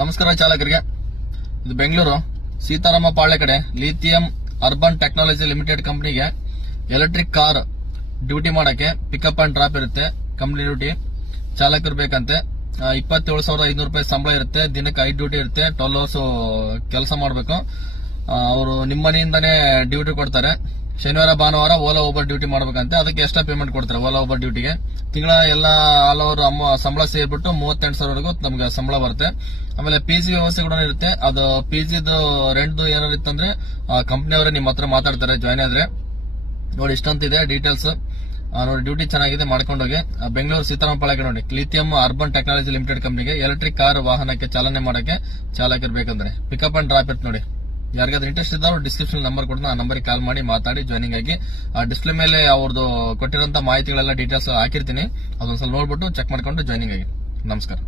ನಮಸ್ಕಾರ ಚಾಲಕರಿಗೆ. ಇದು ಬೆಂಗಳೂರು ಸೀತಾರಾಮ ಪಾಳ್ಯ ಕಡೆ ಲಿಥಿಯಂ ಅರ್ಬನ್ ಟೆಕ್ನಾಲಜಿ ಲಿಮಿಟೆಡ್ ಕಂಪನಿಗೆ ಎಲೆಕ್ಟ್ರಿಕ್ ಕಾರ್ ಡ್ಯೂಟಿ ಮಾಡಕ್ಕೆ ಪಿಕಪ್ ಅಂಡ್ ಡ್ರಾಪ್ ಇರುತ್ತೆ. ಕಂಪನಿ ಡ್ಯೂಟಿ ಚಾಲಕರು ಬೇಕಂತೆ. 27,500 ರೂಪಾಯಿ ಸಂಬಳ ಇರುತ್ತೆ. ದಿನಕ್ಕೆ 5 ಡ್ಯೂಟಿ ಇರುತ್ತೆ. 12 ಅವರ್ಸ್ ಕೆಲಸ ಮಾಡಬೇಕು. ಅವರು ನಿಮ್ಮ ಮನೆಯಿಂದಾನೇ ಡ್ಯೂಟಿ ಕೊಡ್ತಾರೆ. ಶನಿವಾರ ಭಾನುವಾರ ಓಲಾ ಓಬರ್ ಡ್ಯೂಟಿ ಮಾಡ್ಬೇಕಂತೆ. ಅದಕ್ಕೆ ಎಕ್ಸ್ಟ್ರಾ ಪೇಮೆಂಟ್ ಕೊಡ್ತಾರೆ ಓಲಾ ಓಬರ್ ಡ್ಯೂಟಿಗೆ. ತಿಂಗಳ ಎಲ್ಲ ಆಲ್ ಓವರ್ ಸಂಬಳ ಸೇರ್ಬಿಟ್ಟು 38,000ವರೆಗೂ ನಮ್ಗೆ ಸಂಬಳ ಬರುತ್ತೆ. ಆಮೇಲೆ ಪಿಜಿ ವ್ಯವಸ್ಥೆ ಕೂಡ ಇರುತ್ತೆ. ಅದು ಪಿಜಿದು ರೆಂಟ್ ಏನಾರು ಇತ್ತಂದ್ರೆ ಕಂಪ್ನಿಯವರೇ ನಿಮ್ಮ ಹತ್ರ ಮಾತಾಡ್ತಾರೆ ಜಾಯ್ನ್ ಆದ್ರೆ. ನೋಡಿ ಇಷ್ಟಂತಿದೆ ಡೀಟೇಲ್ಸ್. ನೋಡಿ ಡ್ಯೂಟಿ ಚೆನ್ನಾಗಿದೆ, ಮಾಡ್ಕೊಂಡೋಗಿ. ಬೆಂಗಳೂರು ಸೀತಾರಾಮ ಪಾಳ್ಯ ನೋಡಿ ಲಿಥಿಯಂ ಅರ್ಬನ್ ಟೆಕ್ನಾಲಜಿ ಲಿಮಿಟೆಡ್ ಕಂಪನಿಗೆ ಎಲೆಕ್ಟ್ರಿಕ್ ಕಾರ್ ವಾಹನಕ್ಕೆ ಚಾಲನೆ ಮಾಡಕ್ಕೆ ಚಾಲಕರು ಬೇಕಂದ್ರೆ ಪಿಕಪ್ ಅಂಡ್ ಡ್ರಾಪ್ ಇರುತ್ತೆ ನೋಡಿ. ಯಾರಿಗಾದ್ರೂ ಇಂಟ್ರೆಸ್ಟ್ ಇದ್ದವರು ಡಿಸ್ಕ್ರಿಪ್ಷನ್ ನಂಬರ್ ಕೊಡ್ತೀನಿ, ಆ ನಂಬರ್ಗೆ ಕಾಲ್ ಮಾಡಿ ಮಾತಾಡಿ ಜಾಯ್ನಿಂಗ್ ಆಗಿ. ಆ ಡಿಸ್ಪ್ಲೇ ಮೇಲೆ ಅವ್ರದ್ದು ಕೊಟ್ಟಿರೋಂತ ಮಾಹಿತಿಗಳೆಲ್ಲ ಡೀಟೇಲ್ಸ್ ಹಾಕಿರ್ತೀನಿ. ಅದೊಂದ್ಸಲ ನೋಡ್ಬಿಟ್ಟು ಚೆಕ್ ಮಾಡ್ಕೊಂಡು ಜಾಯ್ನಿಂಗ್ ಆಗಿ. ನಮಸ್ಕಾರ.